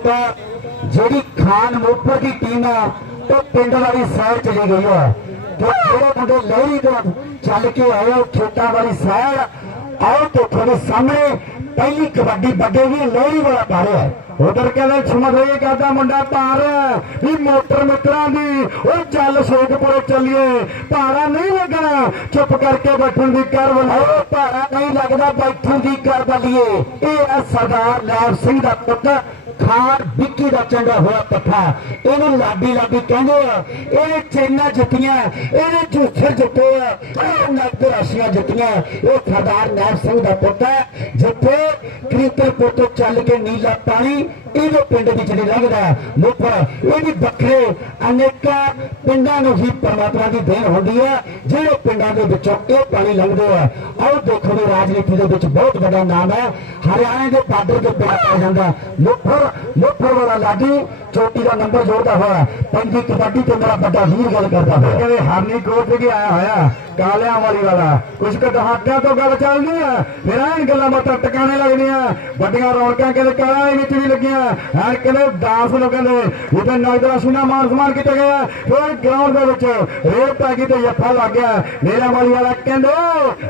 Report ਹੈ ਜਿਹੜੀ ਖਾਨ ਮੋਪਰ ਦੀ team ਹੈ ਉਹ ਪਿੰਡ ਵਾਲੀ ਸਾਈਡ ਚਲੀ ਗਈ ਹੈ ਤੇ ਜਿਹੜੇ ਮੁੰਡੇ ਲਹਿਰੀ ਤੋਂ ਚੱਲ ਕੇ ਆਏ ਉਹ ਖੇਤਾਂ ਵਾਲੀ ਸਾਈਡ ਆਓ ਤੇ ਤੁਹਾਡੇ ਸਾਹਮਣੇ ਪਹਿਲੀ ਕਬੱਡੀ ਵੱਡੇਗੀ ਲਹਿਰੀ ਵਾਲਾ ਪਾ ਹੈ ਉਧਰ ਕਹਿੰਦਾ, ਛਮਦ, ਇਹ ਕਰਦਾ ਮੁੰਡਾ ਭਾਰ ਵੀ ਮੋਟਰ ਮਿੱਤਰਾਂ ਦੀ। ਉਹ ਚੱਲ ਸ਼ੇਖਪੁਰੇ ਚੱਲੀਏ, ਭਾਰਾ ਨਹੀਂ ਲੱਗਣਾ। ਚੁੱਪ ਕਰਕੇ ਬੈਠਣ ਦੀ ਕਰ ਬੁਲਾਓ ਭਾਰਾ ਨਹੀਂ ਲੱਗਦਾ, ਬੈਠਣ ਦੀ ਕਰ ਬਲੀਏ। ਇਹ ਆ ਸਰਦਾਰ ਲੈਬ ਸਿੰਘ ਦਾ ਪੁੱਤ। ਖਾਨ ਵਿੱਕੀ ਦਾ ਚੰਗਾ ਹੋਇਆ ਪੱਠਾ। ਇਹਨੂੰ ਲਾਡੀ ਲਾਡੀ ਕਹਿੰਦੇ ਆ, ਇਹਨੇ ਚੈਨਾ ਜਿੱਤੀਆਂ, ਇਹਨੇ ਜੂਸਰ ਜਿੱਤੇ ਆ ਇਹ ਨਗਦ ਰਾਸ਼ੀਆਂ ਜਿੱਤੀਆਂ। ਇਹ ਸਰਦਾਰ ਨੈਬ ਸਿੰਘ ਦਾ ਪੁੱਤ ਹੈ ਜਿੱਥੇ ਕ੍ਰਿਤਰ ਚੱਲ ਕੇ ਨੀਲਾ ਪਾਣੀ ਇਹਦੇ ਪਿੰਡ ਵਿੱਚ ਨਹੀਂ ਲੰਘਦਾ ਮੁੱਪਰ ਇਹ ਵੀ ਵੱਖਰੇ ਅਨੇਕਾਂ ਪਿੰਡਾਂ ਨੂੰ ਹੀ ਪਰਮਾਤਮਾ ਦੀ ਦੇਣ ਹੁੰਦੀ ਹੈ, ਜਿਹੜੇ ਪਿੰਡਾਂ ਦੇ ਵਿੱਚੋਂ ਇਹ ਪਾਣੀ ਲੰਘਦੇ ਹੈ ਆਓ ਦੇਖੋ ਵੀ ਰਾਜਨੀਤੀ ਦੇ ਵਿੱਚ ਬਹੁਤ ਵੱਡਾ ਨਾਮ ਹੈ। ਹਰਿਆਣੇ ਦੇ ਬਾਰਡਰ ਦੇ ਪਿੰਡ ਪੈ ਜਾਂਦਾ ਮੁੱਪਰ ਮੁੱਪਰ ਵਾਲਾ ਲਾਡੀ ਚੋਟੀ ਦਾ ਨੰਬਰ ਜੋੜਦਾ ਹੋਇਆ ਪੰਜੀ ਕਬੱਡੀ ਤੇ ਮੇਰਾ ਵੱਡਾ ਵੀਰ ਗੱਲ ਕਰਦਾ ਹੋਇਆ ਕਹਿੰਦੇ ਹਾਰਨੀ ਕੋਟ ਵੀ ਆਇਆ ਹੋਇਆ ਕਾਲਿਆਂ ਵਾਲੀ ਵਾਲਾ ਕੁਝ ਕੁ ਦਹਾਕਿਆਂ ਤੋਂ ਗੱਲ ਚੱਲਦੀ ਆ ਫਿਰ ਐਨ ਗੱਲਾਂ ਬਾਤਾਂ ਟਿਕਾਣੇ ਲੱਗਦੀਆਂ ਵੱਡੀਆਂ ਰੌਣਕਾਂ ਕਹਿੰਦੇ ਕਾਲਾਂ ਦੇ ਵਿੱਚ ਵੀ ਲੱਗੀਆਂ ਐਨ ਕਹਿੰਦੇ ਦਾਸ ਨੂੰ ਕਹਿੰਦੇ ਜਿੱਦਾਂ ਨਗਦ ਸੁਨਾ ਮਾਰ ਸਮਾਰ ਕੀਤਾ ਗਿਆ ਫਿਰ ਗਰਾਊਂਡ ਦੇ ਵਿੱਚ ਰੇਤ ਪੈ ਗਈ ਤੇ ਜੱਫਾ ਲੱਗ ਗਿਆ ਮੇਰਾ ਵਾਲੀ ਵਾਲਾ ਕਹਿੰਦੇ,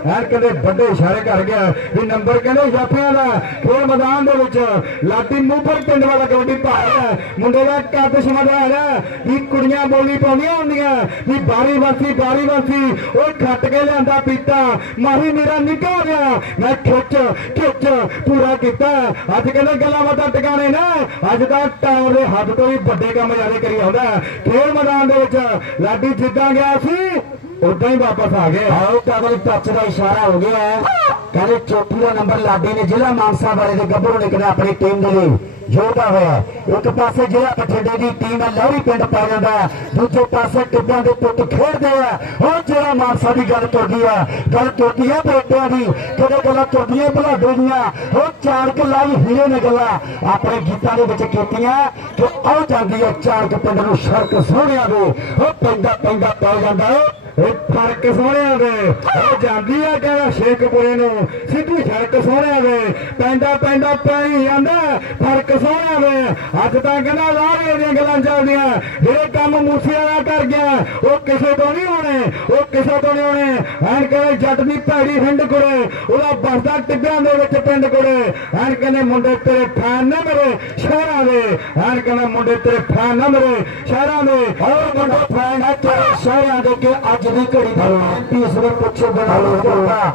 ਐਨ ਕਹਿੰਦੇ ਵੱਡੇ ਇਸ਼ਾਰੇ ਕਰ ਗਿਆ ਵੀ ਨੰਬਰ ਕਹਿੰਦੇ ਜਾਫਿਆਂ ਦਾ ਫਿਰ ਮੈਦਾਨ ਦੇ ਵਿੱਚ ਲਾਟੀ ਮੂੰਹਪਰ ਪਿੰਡ ਵਾਲਾ ਕਬੱਡੀ ਭਾਇਆ ਮੁੰਡੇ ਦਾ ਕੱਦ ਸਮਝਦਾ ਹੈ ਵੀ ਕੁੜੀਆਂ ਬੋਲੀ ਪਾਉਂਦੀਆਂ ਹੁੰਦੀਆਂ, ਵੀ ਬਾਰੀ ਵਾਸੀ ਬਾਰੀ ਵਾਸੀ ਉਹ ਖੱਟ ਕੇ ਲਿਆਂਦਾ ਪੀਤਾ। ਮਾਹੀ ਮੇਰਾ ਨਿੱਕਾ ਗਿਆ। ਮੈਂ ਖਿੱਚ ਖਿੱਚ ਪੂਰਾ ਕੀਤਾ। ਅੱਜ ਕਹਿੰਦੇ ਗੱਲਾਂ ਬਾਤਾਂ ਟਿਕਾਣੇ ਨਾ। ਅੱਜ ਦਾ ਟਾਵਰ ਦੇ ਹੱਦ ਤੋਂ ਵੀ ਵੱਡੇ ਕੰਮ ਜ਼ਿਆਦਾ ਕਰੀ ਆਉਂਦਾ ਖੇਡ ਮੈਦਾਨ ਦੇ ਵਿੱਚ ਲਾਡੀ ਜਿੱਦਾਂ ਗਿਆ ਸੀ, ਉਦਾਂ ਹੀ ਵਾਪਸ ਆ ਗਏ ਆਓ ਕਬਲ ਟੱਚ ਦਾ ਇਸ਼ਾਰਾ ਹੋ ਗਿਆ। ਕਹਿੰਦੇ ਚੌਥੀ ਨੰਬਰ ਲਾਡੀ ਨੇ ਜ਼ਿਲ੍ਹਾ ਮਾਨਸਾ ਵਾਲੇ ਦੇ ਗੱਭਰੂ ਨੇ ਕਿਹਾ, ਆਪਣੀ ਟੀਮ ਦੇ ਲਈ ਜੋੜਦਾ ਹੋਇਆ। ਇੱਕ ਪਾਸੇ ਜ਼ਿਲ੍ਹਾ ਬਠਿੰਡੇ ਦੀ ਟੀਮ ਹੈ, ਲਹਿਰੀ ਪਿੰਡ ਪੈ ਜਾਂਦਾ ਦੂਜੇ ਪਾਸੇ ਟਿੱਬਿਆਂ ਦੇ ਪੁੱਤ ਖੇਡਦੇ ਆ। ਉਹ ਜਿਹੜਾ ਮਾਨਸਾ ਦੀ ਗੱਲ ਤੁਰਦੀ ਆ। ਗੱਲ ਤੁਰਦੀ ਆ ਬੇਟਿਆਂ ਦੀ। ਕਦੇ ਗੱਲਾਂ ਤੁਰਦੀਆਂ ਬਲਾਡੇ ਦੀਆਂ? ਉਹ ਚਾਰਕ ਲਾਈ ਹੀਰੇ ਨੇ ਗੱਲਾਂ ਆਪਣੇ ਗੀਤਾਂ ਦੇ ਵਿੱਚ ਕੀਤੀਆਂ ਕਿ ਆਉ ਜਾਂਦੀ ਹੈ ਚਾਰ ਪਿੰਡ ਨੂੰ ਸੜਕ ਸੋਹਣਿਆਂ ਦੇ। ਉਹ ਪੈਂਦਾ ਪੈਂਦਾ ਪੈ ਜਾਂਦਾ ਹੈ ਫ਼ਰਕ ਸੋਹਣਿਆਂ ਦੇ। ਉਹ ਜਾਂਦੀ ਆ ਕਹਿੰਦਾ ਸ਼ੇਖਪੁਰੇ ਨੂੰ, ਸਿੱਧੀ ਸੜਕ ਸੋਹਣਿਆਂ ਦੇ। ਪੈਂਦਾ ਪੈਂਦਾ ਪਾਣੀ ਜਾਂਦਾ, ਫ਼ਰਕ ਸੋਹਣਿਆਂ ਦੇ। ਅੱਜ ਤਾਂ ਕਹਿੰਦਾ ਲਾਰੇ ਦੀਆਂ ਗੱਲਾਂ ਚੱਲਦੀਆਂ। ਜਿਹੜੇ ਕੰਮ ਮੂਸੇ ਵਾਲਾ ਕਰ ਗਿਆ, ਉਹ ਕਿਸੇ ਤੋਂ ਨਹੀਂ ਹੋਣੇ, ਉਹ ਕਿਸੇ ਤੋਂ ਨਹੀਂ ਹੋਣੇ। ਐਨ ਕਹਿੰਦੇ ਜੱਟ ਦੀ ਭੈੜੀ ਹਿੰਡ ਕੁੜੇ, ਉਹਦਾ ਬਸਦਾ ਟਿੱਬਿਆਂ ਦੇ ਵਿੱਚ ਪਿੰਡ ਕੁੜੇ। ਐਨ ਕਹਿੰਦੇ ਮੁੰਡੇ ਤੇਰੇ ਫੈਨ ਨਾ ਮੇਰੇ ਸ਼ਹਿਰਾਂ ਦੇ। ਐਨ ਕਹਿੰਦੇ ਮੁੰਡੇ ਤੇਰੇ ਫੈਨ ਨਾ ਮੇਰੇ ਸ਼ਹਿਰਾਂ ਦੇ। ਹੋਰ ਮੁੰਡਾ ਫੈਨ ਹੈ ਤੇਰੇ ਸ਼ਹਿਰਾਂ ਦੇ ਕੇ ਅੱਜ ਦੀ ਘੜੀ ਦਾ ਪੀਸ ਨੇ ਪੁੱਛੇ ਬਣਾ ਲੋ ਕਰਦਾ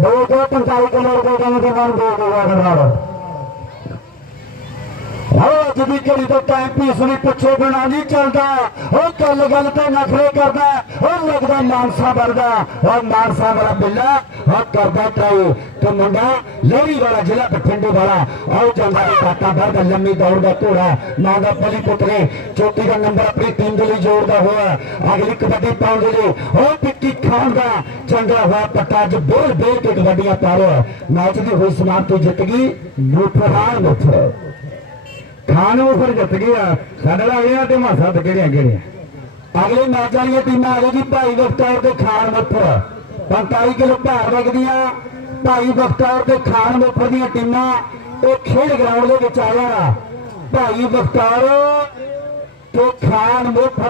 ਦੋ ਦੋ 45 ਕਿਲੋ ਰੁਪਏ ਦਾ ਦੇ ਮਨ ਦੇ ਦੇਗਾ ਨਾਲ ਹੋ ਅੱਜ ਘੜੀ ਤੋਂ ਟਾਈਮ ਪੀਸ ਨਹੀਂ ਪੁੱਛੇ ਬਣਾ ਨਹੀਂ ਚੱਲਦਾ। ਉਹ ਗੱਲ ਗੱਲ ਤੇ ਨਖਰੇ ਕਰਦਾ, ਉਹ ਲੱਗਦਾ ਮਾਨਸਾ ਵਰਗਾ। ਉਹ ਮਾਨਸਾ ਵਾਲਾ ਬਿੱਲਾ ਉਹ ਕਰਦਾ ਟਰਾਈ ਤੇ ਮੁੰਡਾ ਲੋਹਰੀ ਵਾਲਾ ਜ਼ਿਲ੍ਹਾ ਬਠਿੰਡੇ ਵਾਲਾ ਆਉ ਜਾਂਦਾ ਹੈ ਕਾਟਾ ਵਰਗਾ ਲੰਮੀ ਦੌੜ ਦਾ ਘੋੜਾ। ਨਾਂ ਦਾ ਪਲੀ ਪੁੱਤਰੇ ਚੋਟੀ ਦਾ ਨੰਬਰ ਆਪਣੀ ਟੀਮ ਦੇ ਲਈ ਜੋੜਦਾ ਹੋਇਆ ਅਗਲੀ ਕਬੱਡੀ ਪਾਉਣ ਦੇ ਲਈ ਉਹ ਪਿੱਕੀ ਖਾਨ ਦਾ ਚੰਗਾ ਹੋਇਆ ਪੱਟਾ ਅੱਜ ਬੋਲ ਬੋਲ ਕੇ ਕਬੱਡੀਆਂ ਪਾ ਰਿਹਾ ਮੈਚ ਦੀ ਹੋਈ ਸਮਾਪਤੀ ਜਿੱਤ ਗਈ ਨੂਫਰਾਨ ਮੁੱਠ ਖਾਨ ਉਹ ਫਿਰ ਜਿੱਤ ਗਿਆ। ਸਾਡੇ ਲਾ ਗਿਆ ਤੇ ਮਾਸਾ ਤੇ ਕਿਹੜੀਆਂ ਕਿਹੜੀਆਂ। ਅਗਲੇ ਮੈਚ ਵਾਲੀਆਂ ਟੀਮਾਂ ਆ ਗਈ ਭਾਈ ਬਖਤੌਰ ਤੇ ਖਾਨ ਮੁੱਠ 45 ਕਿਲੋ ਭਾਰ ਲੱਗਦੀਆਂ ਭਾਈ ਬਖਤੌਰ ਤੇ ਖਾਨ ਮੁੱਠ ਦੀਆਂ ਟੀਮਾਂ ਇਹ ਖੇਡ ਗਰਾਊਂਡ ਦੇ ਵਿੱਚ ਆ ਜਾਣਾ ਭਾਈ ਬਖਤੌਰ ਤੇ ਖਾਨ ਮੁੱਠ